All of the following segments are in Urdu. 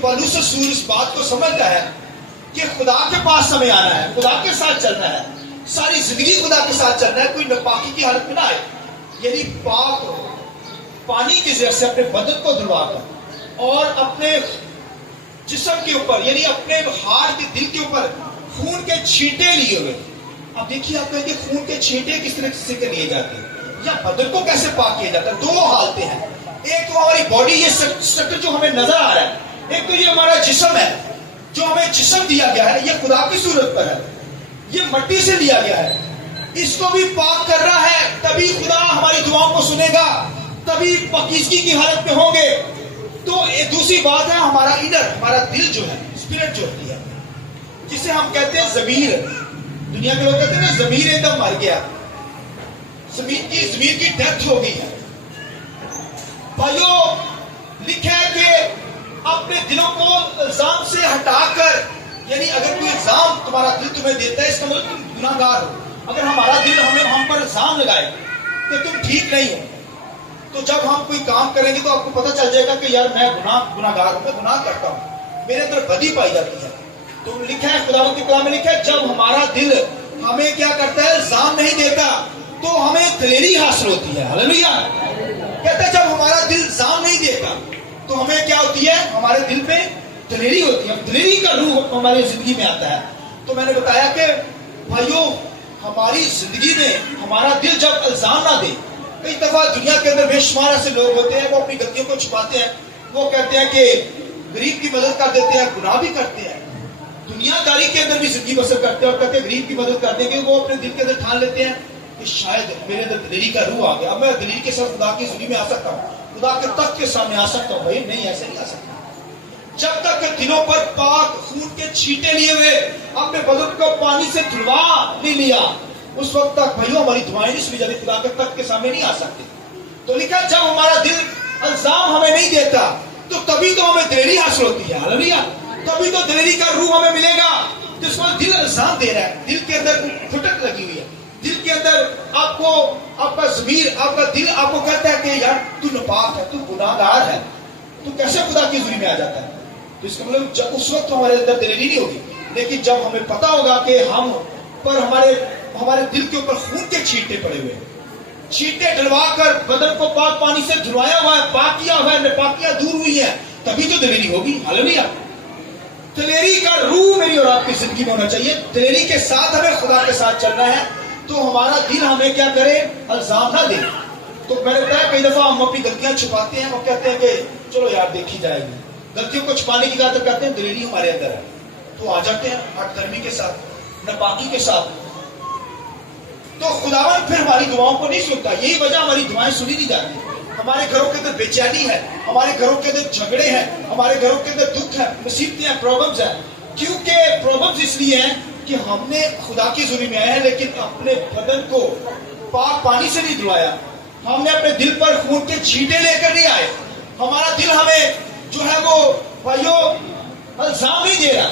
پولس رسول اس بات کو سمجھتا ہے کہ خدا کے پاس ہمیں آنا ہے، خدا کے ساتھ چلنا ہے، ساری زندگی خدا کے ساتھ چلنا ہے، کوئی ناپاکی کی حالت میں نہ آئے، یعنی پاک پانی کے ذریعے سے اپنے بدن کو دھلوا کر اور اپنے جسم کے اوپر یعنی اپنے ہاتھ کے دل کے اوپر خون کے چھینٹے لیے ہوئے. اب دیکھیے آپ کہیں کہ خون کے چھینٹے کس طرح سے لیے جاتے ہیں یا بدن کو کیسے پاک کیا جاتا ہے. دو حالتیں ہیں، ایک تو ہماری باڈی، یہ سٹرکچر جو ہمیں نظر آ رہا ہے، ایک تو یہ ہمارا جسم ہے جو ہمیں جسم دیا گیا ہے، یہ خدا کی صورت پر ہے، یہ مٹی سے لیا گیا ہے، اس کو بھی پاک کر رہا ہے، تبھی خدا ہماری دعاؤں کو سنے گا، تبھی پاکیزگی کی حالت میں ہوں گے. تو ایک دوسری بات ہے ہمارا انر، ہمارا دل جو ہے، اسپرٹ جو ہوتی ہے، جسے ہم کہتے ہیں ضمیر. دنیا کے لوگ کہتے ہیں نا ضمیر ایک دم مر گیا، ضمیر کی ڈیتھ ہو گئی ہے. بھائیو لکھا ہے کہ اپنے دلوں کو الزام سے ہٹا کر، یعنی اگر کوئی الزام تمہارا دل تمہیں دیتا ہے اس کا مطلب تم گناہ گار ہو. اگر ہمارا دل ہم پر الزام لگائے کہ تم ٹھیک نہیں ہو، تو جب ہم کوئی کام کریں گے تو آپ کو پتہ چل جائے گا کہ یار میں گناہ گار ہوں، میں گناہ کرتا ہوں، میرے اندر بدی پائی جاتی ہے. تو لکھا ہے خدا کی کلام میں لکھا ہے جب ہمارا دل ہمیں کیا کرتا ہے، الزام نہیں دیتا، تو ہمیں دلیری حاصل ہوتی ہے. ہاللیلویا. کہتا ہے جب ہمارا دل الزام نہیں دیتا تو ہمیں کیا ہوتی ہے، ہمارے دل پہ دلیری ہوتی ہے، دلیری کا روح ہماری زندگی میں آتا ہے. تو میں نے بتایا کہ بھائیو ہماری زندگی میں ہمارا دل جب الزام نہ دے، کئی دفعہ دنیا کے اندر بے شمار ایسے لوگ ہوتے ہیں وہ اپنی غلطیوں کو چھپاتے ہیں، وہ کہتے ہیں کہ غریب کی مدد کر دیتے ہیں، گناہ بھی کرتے ہیں، دنیا داری کے اندر بھی زندگی بسر کرتے ہیں اور کہتے ہیں غریب کی مدد کر دیں گے. وہ اپنے دل کے اندر ٹھان لیتے ہیں کہ شاید میرے اندر دلیری کا روح آ گیا، اب میں دلیری کے ساتھ خدا کی زندگی میں آ سکتا ہوں، خدا کے تخت کے سامنے آ سکتا ہوں. بھائی نہیں، ایسے نہیں آ سکتا. جب تک دلوں پر پاک خون کے چھینٹے لیے ہوئے اپنے بدن کو پانی سے دھلوا نہیں لیا، اس وقت تک بھائیو ہماری دعائیں نہیں سنی جاتی، خدا کے تخت کے سامنے نہیں آ سکتے. تو لکھا جب ہمارا دل الزام ہمیں نہیں دیتا تو تبھی تو ہمیں دلیری حاصل ہوتی ہے. ہاللیلویا. تبھی تو دلیری کا روح ہمیں ملے گا. جس وقت دل الزام دے رہا ہے، دل کے اندر پھٹک لگی ہوئی ہے، دل کے اندر آپ کو آپ کا ضمیر، آپ کا دل آپ کو کہتا ہے کہ یار تو ناپاک ہے، تو گناہ گار ہے، تو کیسے خدا کی حضوری میں آ جاتا ہے. تو اس کا مطلب اس وقت ہمارے اندر دلیری نہیں ہوگی. لیکن جب ہمیں پتا ہوگا کہ ہم پر ہمارے دل کے اوپر خون کے چھینٹے پڑے ہوئے ہیں، چھینٹے ڈلوا کر بدن کو پاک پانی سے دھلوایا ہوا ہے، پاک کیا ہوا ہے، ناپاکیاں دور ہوئی ہیں، تبھی تو دلیری ہوگی. ہاللیلویا. دلیری کا روح میری اور آپ کی زندگی میں ہونا چاہیے. دلیری کے ساتھ ہمیں خدا کے ساتھ چلنا ہے تو ہمارا دل ہمیں کیا کرے، الزام نہ دے. تو میں نے بتایا کئی دفعہ ہم اپنی غلطیاں چھپاتے ہیں، وہ کہتے ہیں کہ چلو یار دیکھی جائے گی. غلطیوں کو چھپانے کی خاطر کہتے ہیں دلیری ہمارے اندر ہے، تو آ جاتے ہیں ہٹ درمی کے ساتھ، ناپاکی کے ساتھ. تو خداوند پھر ہماری دعاؤں کو نہیں سنتا. یہی وجہ ہماری دعائیں سنی نہیں جاتی. ہمارے گھروں کے اندر بے چینی ہے، ہمارے گھروں کے اندر جھگڑے ہیں، ہمارے گھروں کے اندر دکھ ہے، مصیبتیں ہیں، پرابلمز ہیں. کیونکہ پرابلمز اس لیے ہیں کہ ہم نے خدا کی حضوری میں آئے ہیں لیکن اپنے بدن کو پاک پانی سے نہیں دھلوایا. ہم نے اپنے دل پر خون کے چھینٹے لے کر نہیں آئے. ہمارا دل ہمیں جو ہے وہ بھائیو الزام نہیں دے رہا.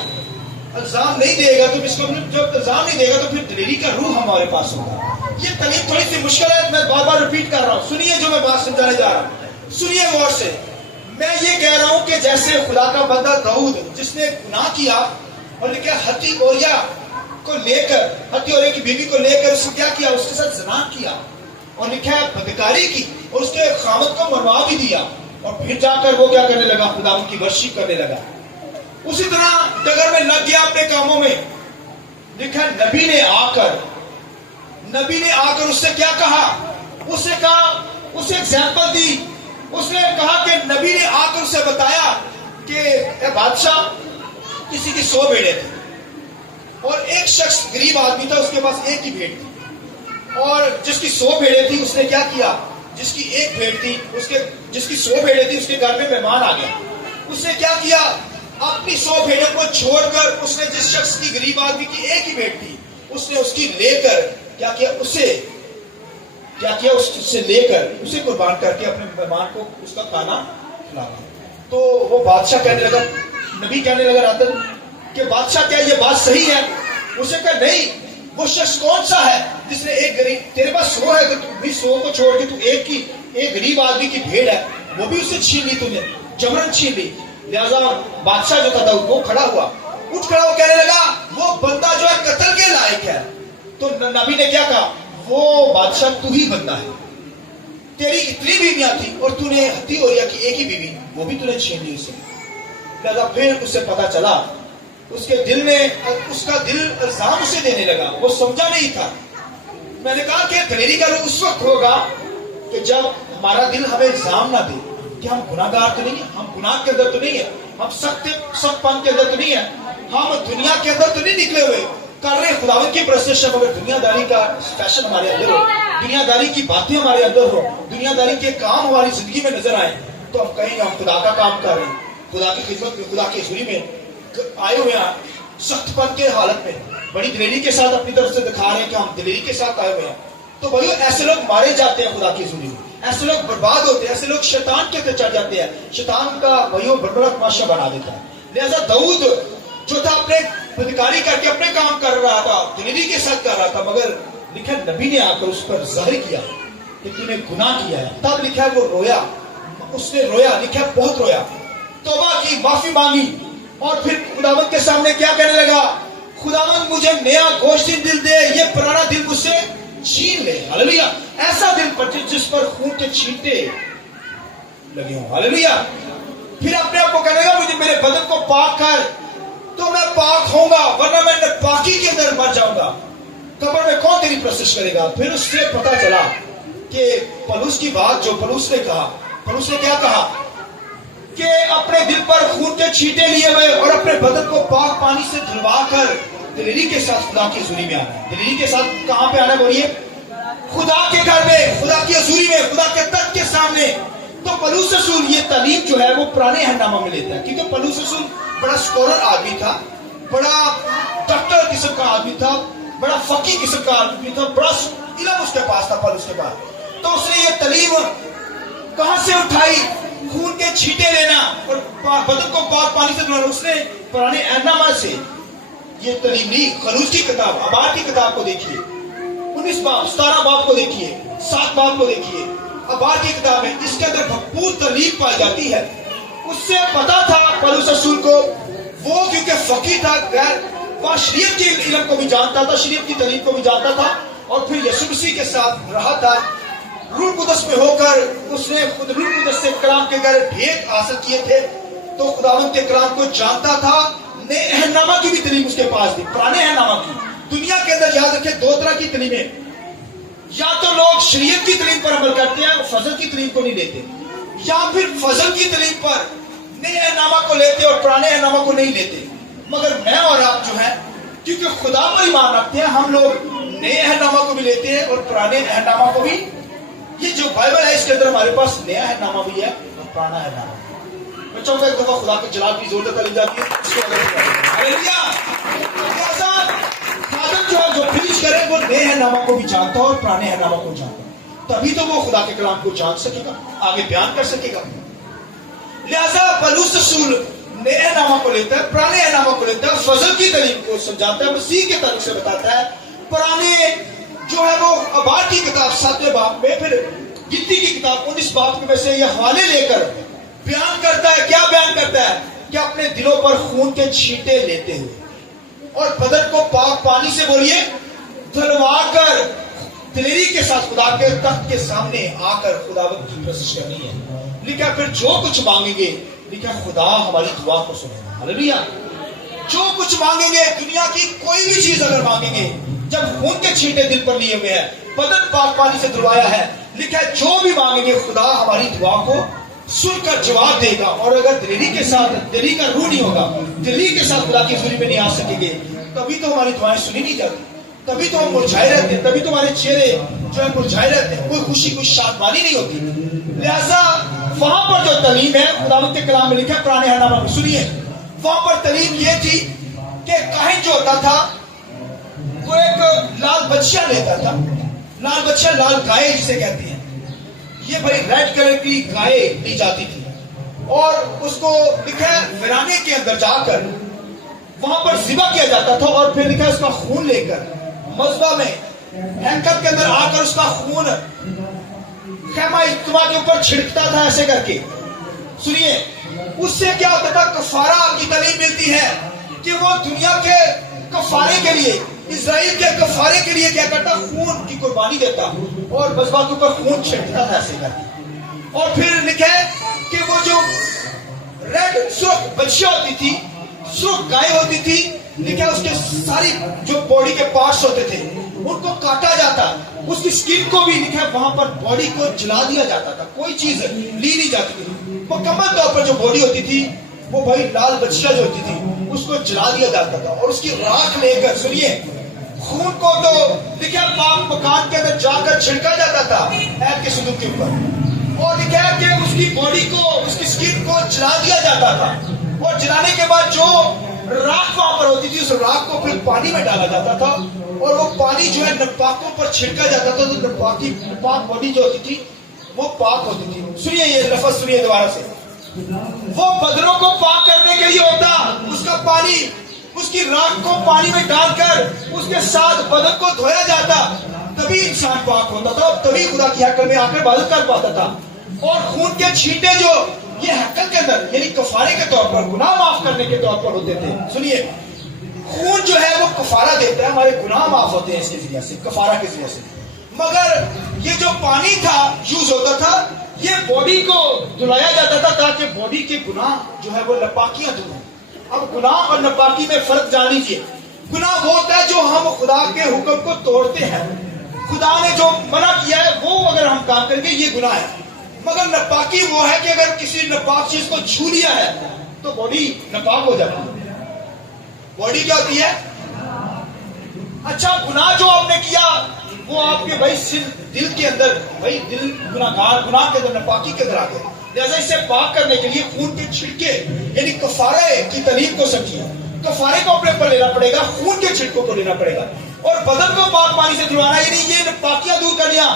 الزام نہیں دے گا تو اس کو جب الزام نہیں دے گا تو پھر دلیری کا روح ہمارے پاس ہوگا. یہ تعلیم تھوڑی سی مشکل ہے، میں بار بار ریپیٹ کر رہا ہوں. سنیے جو میں بات سمجھانے جا رہا ہوں، سنیے غور سے. میں یہ کہہ رہا ہوں کہ جیسے خدا کا بندہ داؤد جس نے گناہ کیا اور لکھا ہتی اوریا کو لے کر، ہتی اوریا کی بیوی کو لے کر اس نے کیا کیا، اس کے ساتھ زنا کیا اور لکھا ہے بدکاری کی اور اس کے خامد کو مروا بھی دیا اور پھر جا کر وہ کیا کرنے لگا، خدا ان کی ورشپ کرنے لگا. اسی طرح ڈگر میں لگ گیا اپنے کاموں میں. لکھا نبی نے آ کر اس سے کیا کہا، اس نے کہا، اسے ایگزامپل دی. اس نے کہا کہ نبی نے آ کر اسے بتایا کہ اے بادشاہ کسی کی 100 بھیڑیں تھیں اور ایک شخص غریب آدمی تھا، اس کے پاس ایک ہی بھیڑ تھی. اور جس کی 100 بھیڑیں تھی اس نے کیا کیا، جس کی ایک بھیڑ تھی جس کی 100 بھیڑیں تھی اس کے گھر میں مہمان آ گیا. اس نے کیا کیا، اپنی 100 بھیڑوں کو چھوڑ کر اس نے جس شخص کی غریب آدمی کی ایک ہی بھیڑ تھی اس نے اس کی لے کر کیا کیا، اس سے لے کر اسے قربان کر کے اپنے مہمان کو اس کا کھانا کھلایا. تو وہ بادشاہ کہنے لگا، نبی کہنے لگا راتن کہ بادشاہ کیا یہ بات صحیح ہے؟ اسے کہا نہیں، وہ شخص کون سا ہے جس نے ایک غریب، تیرے پاس 100 ہے تو بھی 100 کو چھوڑ کے تو ایک غریب آدمی کی بھیڑ ہے وہ بھی اسے چھین لی، تم نے جبرن چھین لی. لہذا بادشاہ جو تھا وہ کھڑا ہوا کہنے لگا وہ بندہ جو ہے قتل کے لائق ہے. تو نبی نے کیا کہا؟ وہ بادشاہ تو ہی بندہ ہے، تیری اتنی بیویاں تھی اور تو نے ہتی اوریا کی ایک ہی بیوی، وہ بھی تو نے چھین لی اسے. لہذا پھر اسے پتا چلا، اس کے دل میں اس کا دل الزام اسے دینے لگا، وہ سمجھا نہیں تھا. میں نے کہا کہ دلیری کا روح اس وقت ہوگا کہ جب ہمارا دل ہمیں الزام نہ دے کہ ہم گناہ گار تو نہیں ہیں، ہم گناہ کے اندر تو نہیں ہیں، ہم سخت پن کے اندر تو نہیں ہیں، ہم دنیا کے اندر تو نہیں نکلے ہوئے کر رہے خداوند کی پرستش. مگر دنیا داری کا فیشن ہمارے اندر ہو، دنیا داری کی باتیں ہمارے اندر ہو، دنیا داری کے کام ہماری زندگی میں نظر آئے، تو ہم کہیں ہم خدا کا کام کر رہے ہیں، خدا کی خدمت میں، خدا کی حضوری میں آئے ہوئے ہیں، سخت پن کے حالت میں بڑی دلیری کے ساتھ اپنی طرف سے دکھا رہے ہیں کہ ہم دلیری کے ساتھ آئے ہوئے ہیں. تو بھائیو ایسے لوگ مارے جاتے ہیں خدا کی حضوری میں، ایسے لوگ برباد ہوتے ہیں، ایسے لوگ شیطان کے اندر چڑھ جاتے ہیں، شیطان کا بھائیو بڑا تماشا بنا دیتا ہے. لہذا داؤد جو تھا اپنے بدکاری کر کے اپنے کام کر رہا تھا، دلیری کے ساتھ کر رہا تھا، مگر لکھا نبی نے آ کر اس پر ظاہر کیا کہ تو نے گناہ کیا ہے. تب لکھا وہ رویا، اس نے رویا، لکھا بہت رویا، توبہ کی، معافی مانگی، اور پھر خداوند کے سامنے کیا کہنے لگا؟ خداوند مجھے نیا گوشتی دل دے، یہ پرانا دل مجھ سے چھین لے. ہاللویا. ایسا دل پر جس پر خون کے چھینٹے لگے ہوں. ہاللویا. پھر اپنے آپ کو کہنے گا مجھے میرے بدن کو پاک کر تو میں پاک ہوں گا، ورنہ میں پاکی کے اندر مر جاؤں گا. قبر میں کون تیری پرستش کرے گا؟ پھر اس سے پتا چلا کہ پولس کی بات جو پولس نے کہا، پولس نے کیا کہا کہ اپنے دل پر خون کے چھینٹے لیے ہوئے اور اپنے بدن کو پاک پانی سے دھلوا کر دلیری کے ساتھ خدا کی حضوری میں آنا. دلیری کے ساتھ کہاں پہ آنا بولیے؟ خدا کے گھر میں، خدا کی حضوری میں، خدا کے تخت کے سامنے. تو پولس رسول یہ تعلیم جو ہے وہ پرانے عہد میں لیتا ہے، کیونکہ پولس رسول بڑا اسکالر آدمی تھا، بڑا ڈاکٹر قسم کا آدمی تھا، بڑا فقیہ قسم کا آدمی تھا، بڑا علم اس کے پاس تھا پولس کے پاس. تو اس نے یہ تعلیم کہاں سے اٹھائی؟ خون کے چھینٹے لینا اور بدن کو پاک پانی سے دھونا. اس نے پرانے عہد نامہ سے یہ تعلیم لی. خروج کی کتاب، ابار کی کتاب کو دیکھیے، 19 باب 17 باب کو دیکھیے، 7 باب کو دیکھیے. ابار کی کتاب ہے، اس کے اندر بھرپور تعلیم پائی جاتی ہے. اس سے پتا تھا پولس رسول کو، وہ کیونکہ فقیہ تھا، غیر وہ شریعت کے علم کو بھی جانتا تھا، شریعت کی تعلیم کو بھی جانتا تھا، اور پھر یسوع مسیح کے ساتھ رہا تھا. روح القدس میں ہو کر اس نے خود روح القدس سے کلام کے گھر بھیگ حاصل کیے تھے، تو خداوند کے کلام کو جانتا تھا. نئے عہد نامہ کی بھی تعلیم اس کے پاس تھی، پرانے عہد نامہ کی. دنیا کے اندر یاد رکھیں 2 طرح کی تعلیمیں، یا تو لوگ شریعت کی تعلیم پر عمل کرتے ہیں، فضل کی تعلیم کو نہیں لیتے، یا پھر فضل کی تعلیم پر نئے عہد نامہ کو لیتے اور پرانے عہد نامہ کو نہیں لیتے. مگر میں اور آپ جو ہیں کیونکہ خدا پر ایمان رکھتے ہیں، ہم لوگ نئے عہد نامہ کو بھی لیتے ہیں اور پرانے عہد نامہ کو بھی. یہ جو بائبل ہے اس کے اندر ہمارے پاس نیا عہد نامہ بھی ہے اور پرانا عہد نامہ. میں چاہوں گا ایک دفعہ خدا کے جلال کی زور سے لی جاتی ہے. خادم جو پریچ کرے وہ نئے عہد نامہ کو بھی جانتا ہے اور پرانے عہد نامہ کو جانتا ہے، تبھی تو وہ خدا کے کلام کو جان سکے گا، آگے بیان کر سکے گا. لہذا پولس رسول نئے عہد نامہ کو لیتا ہے، پرانے عہد نامہ کو لیتا ہے، فضل کی تعلیم کو سمجھاتا ہے، مسیح کے تعلق سے بتاتا ہے. پرانے جو ہے وہ ابار کی کتاب 7 باب میں، پھر گنتی کی کتاب 19 باب میں سے یہ حوالے لے کر بیان کرتا ہے. کیا بیان کرتا ہے؟ کہ اپنے دلوں پر خون کے چھینٹے لیتے ہوئے اور بدن کو پاک پانی سے بولیے دھلوا کر دلیری کے ساتھ خدا کے تخت کے سامنے آ کر خداوند کی پرستش کرنی ہے. لکھا پھر جو کچھ مانگیں گے، لکھا خدا ہماری دعا کو سنے گا. ہاللویا. جو کچھ مانگیں گے، دنیا کی کوئی بھی چیز اگر مانگیں گے، جب خون کے چھینٹے دل پر لیے ہوئے ہیں، بدن پاک پانی سے دھلوایا ہے، لکھا ہے جو بھی مانگیں گے خدا ہماری دعا کو سن کر جواب دے گا. اور اگر دلیری کے ساتھ، دلیری کا روح نہیں ہوگا، دلیری کے ساتھ خدا کی حضوری میں نہیں آ سکیں گے، تبھی تو ہماری دعائیں سنی نہیں جاتی، تبھی تو ہم مرجھائے رہتے ہیں، تبھی تو ہمارے چہرے جو ہے مرجھائے رہتے ہیں، کوئی خوشی کوئی شادمانی نہیں ہوتی. لہذا وہاں پر جو تعلیم ہے خداوند کے کلام میں لکھا ہے، پرانے عہد نامہ میں سنیے، وہاں پر تعلیم یہ تھی کہ کاہن جو ہوتا تھا وہ ایک لال بچہ لیتا تھا. لال بچہ، لال گائے جسے کہتے ہیں، یہ بھائی ریڈ کلر کی گائے لی جاتی تھی، اور اس کو لکھا ہے ویرانے کے اندر جا کر وہاں پر ذبح کیا جاتا تھا، اور پھر لکھا ہے اس کا خون لے کر مذبح میں ہیکل کے اندر آ کر اس کا خون خیمہ اجتماع کے اوپر چھڑکتا تھا ایسے کر کے. سنیے، اس سے کیا ہوتا تھا؟ کفارہ کی تعلیم ملتی ہے کہ وہ دنیا کے کفارے کے لیے، اسرائیل کے کفارے کے لیے کیا کرتا؟ خون کی قربانی دیتا اور مذبح کے اوپر خون چھڑکتا تھا ایسے کر کے۔ اور پھر لکھا ہے کہ وہ جو ریڈ سرخ بچیاں ہوتی تھی، سرخ گائے ہوتی تھی، لکھا اس کے ساری جو باڈی کے پارٹس ہوتے تھے ان کو کاٹا جاتا، اس کی سکن کو بھی لکھا وہاں پر باڈی کو جلا دیا جاتا تھا، کوئی چیز لی نہیں جاتی تھی، مکمل طور پر جو باڈی ہوتی تھی وہ بھائی لال بچیاں جو ہوتی تھی اس کو جلا دیا جاتا تھا، اور اس کی راکھ لے کر سنیے خون کو تو لکھا پاک مکان کے اندر جا کر چھڑکا جاتا تھا عہد کے صندوق کے اوپر، اور لکھا ہے کہ اس کی باڈی کو، اس کی سکن کو جلا دیا جاتا تھا، اور جلانے کے بعد جو راکھ وہاں پر ہوتی تھی اس راکھ کو پھر پانی میں ڈالا جاتا تھا، اور وہ پانی جو ہے نپاکوں پر چھڑکا جاتا تھا، تو نپاک باڈی جو ہوتی تھی وہ پاک ہوتی تھی۔ سنیے یہ لفظ سنیے دوبارہ سے، وہ بدنوں کو پاک کرنے کے لیے ہوتا، اس کا پانی، اس کی راکھ کو پانی میں ڈال کر اس کے ساتھ بدن کو دھویا جاتا، تبھی انسان پاک ہوتا تھا اور تبھی خدا کی حقل میں آ کر عبادت کر پاتا تھا۔ اور خون کے چھینٹے جو یہ حقل کے اندر یعنی کفارے کے طور پر، گناہ معاف کرنے کے طور پر ہوتے تھے۔ سنیے خون جو ہے وہ کفارہ دیتا ہے، ہمارے گناہ معاف ہوتے ہیں اس کے ذریعے سے، کفارہ کے ذریعے سے، مگر یہ جو پانی تھا یوز ہوتا تھا یہ باڈی کو دھلایا جاتا تھا تاکہ باڈی کے گناہ جو ہے وہ نپاکیاں دور ہوں۔ اب گناہ اور نپاکی میں فرق جان لیجیے۔ گناہ وہ ہوتا ہے جو ہم خدا کے حکم کو توڑتے ہیں، خدا نے جو منع کیا ہے وہ اگر ہم کام کریں گے یہ گناہ ہے، مگر نپاکی وہ ہے کہ اگر کسی نپاک چیز کو چھو لیا ہے تو باڈی نپاک ہو جاتی ہے۔ باڈی کیا ہوتی ہے؟ اچھا گناہ جو آپ نے کیا وہ آپ کے بھائی دل کے اندر، بھائی دل گناہ کے اندر، نپاکی کے اندر آ گئے، لہذا اسے پاک کرنے کے لیے خون کے چھڑکے یعنی کفارے کی تعلیم کو سمجھیے، کفارے کو اپنے پر لینا پڑے گا، خون کے چھڑکوں کو لینا پڑے گا، اور بدن کو پاک پانی سے دھلوانا یعنی یہ نپاکیاں دور کر لیا۔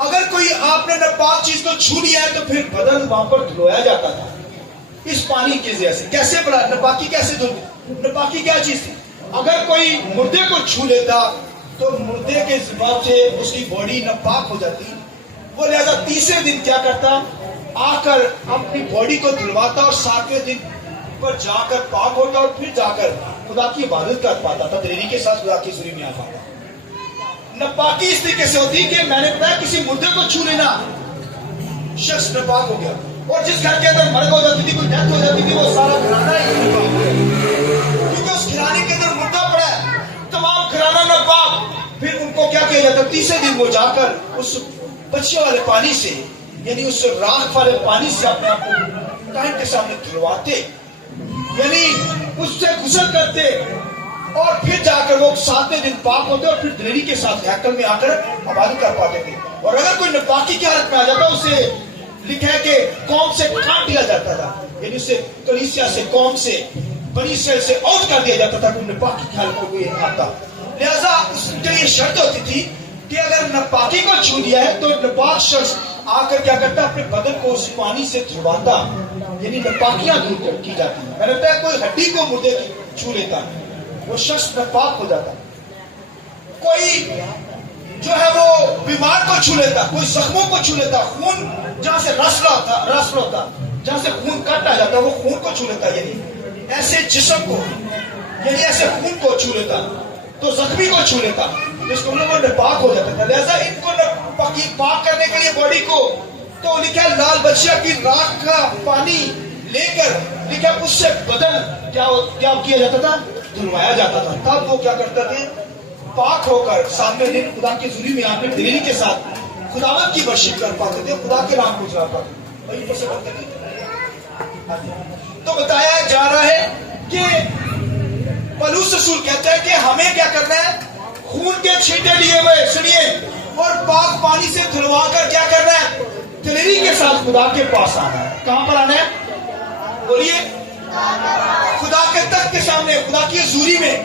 اگر کوئی آپ نے نپاک چیز کو چھو لیا ہے تو پھر بدن وہاں پر دھلوایا جاتا تھا اس پانی کے ذریعے سے۔ کیسے بنا نپاکی کیسے دھل؟ نپاکی کیا چیز تھی؟ اگر کوئی مردے کو چھو لیتا تو مردے کے سبب سے اس کی باڈی ناپاک ہو جاتی، وہ لہذا تیسرے دن کیا کرتا؟ آ کر اپنی باڈی کو دھلواتا اور ساتویں دن پر جا کر پاک ہوتا اور پھر جا کر خدا کی عبادت کر پاتا تھا، دلیری کے ساتھ خدا کی حضوری میں آ پاتا۔ ناپاکی اس طریقے سے ہوتی کہ میں نے بتایا کسی مردے کو چھو لینا، شخص ناپاک ہو گیا، اور جس گھر کے اندر مرگ ہو جاتی تھی، کوئی ڈیتھ ہو جاتی تھی، وہ سارا گھرانہ ہی ناپاک ہو گیا، کیونکہ اس گھرانے کے اندر مردہ پڑا ہے، تمام گھرانہ ناپاک۔ پھر ان کو کیا کیا جاتا؟ تیسرے دن وہ جا کر اس بچے والے پانی سے یعنی اس راکھ والے پانی سے اپنے آپ کو ٹائم کے سامنے دھلواتے، یعنی اس سے غسل کرتے، اور پھر جا کر وہ ساتویں دن پاک ہوتے اور پھر دلیری کے ساتھ ہیکل میں آ کر عبادت کر پاتے تھے۔ اور اگر کوئی ناپاکی کی حالت میں آ جاتا اسے لکھا ہے کہ قوم سے کاٹ دیا جاتا تھا، یعنی اسے کلیسیا سے، قوم سے، بنی اسرائیل سے آؤٹ کر دیا جاتا تھا کہ ناپاکی کی حالت میں کوئی آتا۔ لہذا اس کے لیے شرط ہوتی تھی کہ اگر ناپاکی کو چھو لیا ہے تو ناپاک شخص آ کر کیا کرتا؟ اپنے بدن کو اس پانی سے دھلواتا، یعنی ناپاکیاں دور کی جاتی ہیں۔ میں نے بتایا کوئی ہڈی کو مردے کی چھو لیتا وہ شخص ناپاک ہو جاتا، کوئی جو ہے وہ بیمار کو چھو لیتا، کوئی زخموں کو چھو لیتا، خون جہاں سے رس ہوتا، جہاں سے خون کٹ آ جاتا وہ خون کو چھو لیتا، یعنی ایسے جسم کو، یعنی ایسے خون کو چھو لیتا، تو زخمی کو چھو لیتا، جس کو وہ ناپاک ہو جاتا تھا۔ لہذا ان کو پاک کرنے کے لیے باڈی کو تو لکھا لال بچیا کی راکھ کا پانی لے کر لکھا اس سے بدن کیا کیا جاتا تھا؟ دھلوایا جاتا تھا، تب وہ کیا کرتے تھے؟ پاک ہو کر سامنے دن خدا کی حضوری میں آ کر دلیری کے ساتھ خداوند کی برشت کر پاتے تھے، خدا کے نام کو چلا پاتے تھے۔ تو بتایا جا رہا ہے کہ پولس رسول کہتا ہے کہ ہمیں کیا کرنا ہے؟ خون کے چھینٹے لیے ہوئے، سنیے، اور پاک پانی سے دھلوا کر کیا کرنا ہے؟ دلیری کے ساتھ خدا کے پاس آنا ہے۔ کہاں پر آنا ہے؟ بولیے، خدا کے تخت کے سامنے، خدا کی حضوری میں۔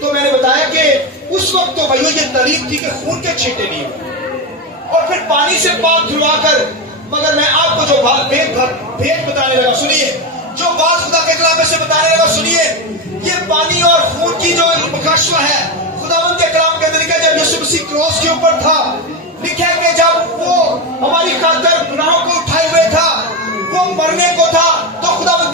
تو میں نے بتایا کہ اس وقت تو بھائیو یہ تعلیم تھی کہ خون کے چھینٹے لیے اور پھر پانی سے پاک دھلوا کر، مگر میں آپ کو جو بھید بتانے لگا، سنیے، جو بات خدا کے کلام میں سے بتانے لگا، سنیے، یہ پانی اور خون کی جو مکاشفہ ہے خداوند کے کلام کے اندر لکھا ہے، جب یسوع مسیح کراس کے اوپر تھا، لکھا ہے کہ جب وہ ہماری خاطر گناہوں کو اٹھائے ہوئے تھا، وہ مرنے کو تھا، تو خداوند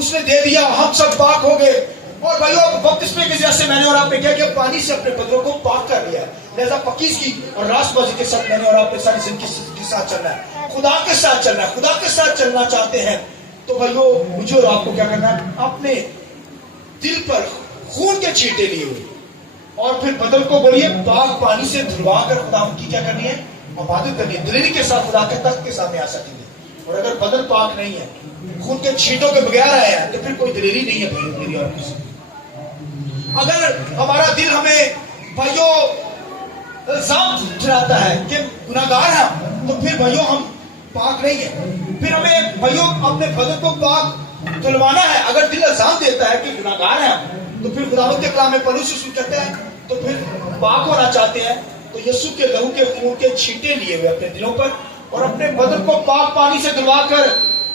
اس نے دے دیا, ہم سب پاک ہو گئے. اور بھائیو بپتسمے کے ذریعے سے میں نے اور آپ نے کیا پانی سے اپنے بدنوں کو پاک کر لیا ہے. لہذا پاکیزگی اور راست بازی کے ساتھ میں نے اور آپ نے ساری زندگی کے ساتھ چلنا ہے, خدا کے ساتھ چلنا ہے. خدا کے ساتھ چلنا چاہتے ہیں تو بھائیو مجھے اور آپ کو کیا کرنا ہے, اپنے دل پر خون کے چھینٹے لیے ہوئے اور پھر بدن کو بولیے پاک پانی سے دھلوا کر خدا کی کیا کرنی ہے, عبادت کرنی ہے. دلیری کے ساتھ خدا کے تخت کے سامنے آ سکیں گے. اور اگر بدن پاک نہیں ہے, خون کے چھینٹوں کے بغیر آیا ہے, تو پھر کوئی دلیری نہیں ہے بھائیو میری اور کسی. اگر ہمارا دل ہمیں بھائیو الزام ٹھہراتا ہے کہ گناہگار ہیں, تو پھر بھائیو ہم پاک نہیں ہیں. پھر ہمیں بھائیو اپنے بدن کو پاک دھلوانا ہے. اگر دل الزام دیتا ہے کہ گناہگار ہیں, تو پھر خداوند کے کلام میں پولس رسول کہتے ہیں تو پھر پاک ہونا چاہتے ہیں تو یسوع کے لہو کے خون کے چھینٹے لیے ہوئے اپنے دلوں پر اور اپنے بدن کو پاک پانی سے دھلوا کر,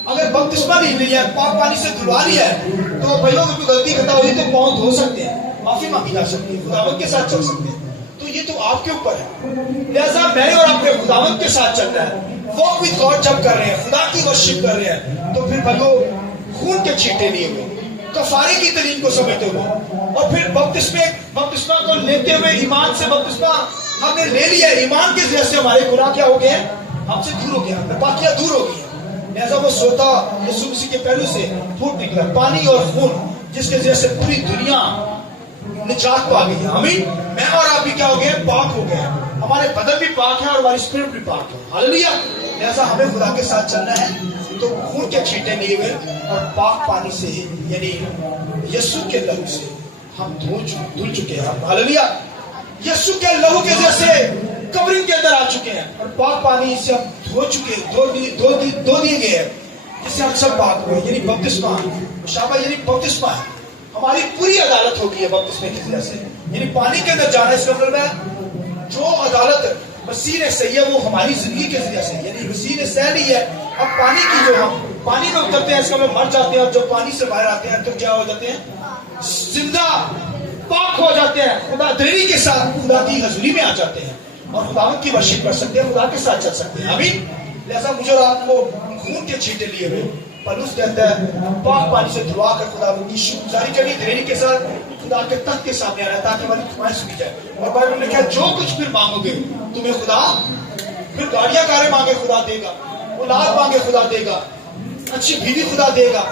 اگر بپتسمہ نہیں لیا ہے, پاک پانی سے دھلوا لیا ہے, تو بھائیو اگر کوئی غلطی خطا ہوئی تو پاؤں دھو سکتے ہیں, معافی مانگی جا سکتی ہے, خداوند کے ساتھ چل سکتے ہیں. تو یہ تو آپ کے اوپر ہے. لہذا میں اور آپ نے خداوند کے ساتھ چلنا ہے. واک وتھ گاڈ جب کر رہے ہیں, خدا کی ورشپ کر رہے ہیں, تو پھر بھائیو خون کے چھینٹے لیے ہوئے, کفارے کی تعلیم کو سمجھتے ہوئے, اور پھر بپتسمہ کو لیتے ہوئے ایمان سے بپتسمہ ہم نے لے لیا ہے. ایمان کے ذریعے سے ہمارے گناہ کیا ہو گئے ہیں, ہم سے دور ہو گیا, پاکیاں دور ہو گئی ہیں. لہذا وہ سوتا یسوع مسیح کے پہلو سے پھوٹ نکلا, پانی اور خون جس کے ذریعے سے پوری دنیا نجات پا گئی ہے. آمین. میں اور آپ بھی کیا ہو گئے, پاک ہو گئے ہیں. ہمارے بدن بھی پاک ہے اور ہماری اسپرٹ بھی پاک ہے. ہاللیلویا. لہذا ہمیں خدا کے ساتھ چلنا ہے تو خون کے چھینٹے لیے ہوئے اور پاک پانی سے یعنی یسوع کے لہو سے ہم دھل چکے ہیں. ہاللیلویا. یسوع کے لہو کے جیسے قبرنگ کے اندر آ چکے ہیں اور پاک پانی سے ہم دھو دیے گئے ہیں, جس سے ہم سب پاک ہوئے. یعنی بپتسمہ مشابہ یعنی بپتسمہ ہے, ہماری پوری عدالت ہوگی ہے بپتسمے کی وجہ سے. یعنی پانی کے اندر جانا, اس کا مطلب ہے جو عدالت مسیح نے سہی ہے وہ ہماری زندگی کے ذریعے سے, یعنی مسیح نے سہ لی ہے. اب پانی کی جو ہم پانی میں اترتے ہیں, اس کا مر جاتے ہیں, اور جب پانی سے باہر آتے ہیں تو کیا ہو جاتے ہیں, زندہ پاک ہو جاتے ہیں. خدا دلیری کے ساتھ خدا کی حضوری میں آ جاتے ہیں اور خداوند کی ورشپ کر سکتے ہیں, خدا کے ساتھ چل سکتے ہیں. آمین. لہذا مجھے اور آپ کو خون کے چھینٹے لیے ہوئے پولس کہتا ہے پاک پانی سے دھلوا کر خداوند کی شکر گزاری کرنی, دلیری کے ساتھ خدا کے تخت کے سامنے آنا ہے تاکہ ہماری خواہش سنی جائے. اور بائبل نے کہا جو کچھ پھر مانگو گے تمہیں خدا, پھر گاڑیاں کاریں مانگے خدا دے گا, اولاد مانگے خدا دے گا, اچھی بیوی خدا دے گا,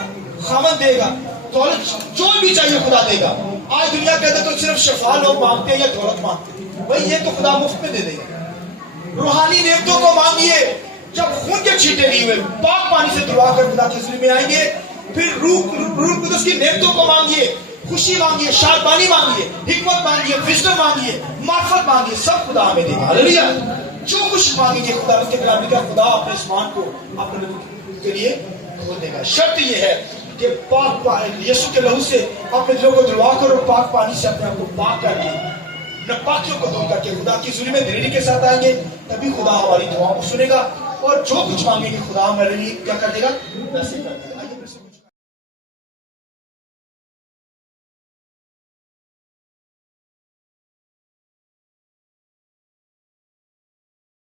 خاوند دے گا, دولت جو بھی چاہیے خدا دے گا. آج دنیا کے اندر تو صرف شفا لوگ مانگتے ہیں یا دولت مانگتے ہیں, بھائی یہ تو خدا مفت میں دے دے گا. روحانی نعمتوں کو مانگیے, جب خون کے چھینٹے لیے ہوئے پاک پانی سے دھلوا کر خدا کی حضوری میں آئیں گے. پھر روح القدس کی نعمتوں کو مانگیے, خوشی مانگیے, شادمانی مانگیے, حکمت مانگیے, وزڈم مانگیے, معرفت مانگیے, سب خدا ہمیں دے گا. ہاللیلویا. جو کچھ مانگیں گے خدا کے کلام میں خدا اپنے اسمان کو اپنے لوگوں کے لیے کھول دے گا. شرط یہ ہے کہ پاک یسوع کے لہو سے اپنے دلوں کو دھلوا کر اور پاک پانی سے اپنے آپ کو پاک کر کے ناپاکیوں کو دور کر کے خدا کی حضوری میں دلیری کے ساتھ آئیں گے, تبھی خدا ہماری دعاؤں کو سنے گا اور جو کچھ مانگیں گے خدا ہمارے لیے کیا کر دے گا, ویسے کر دے گا.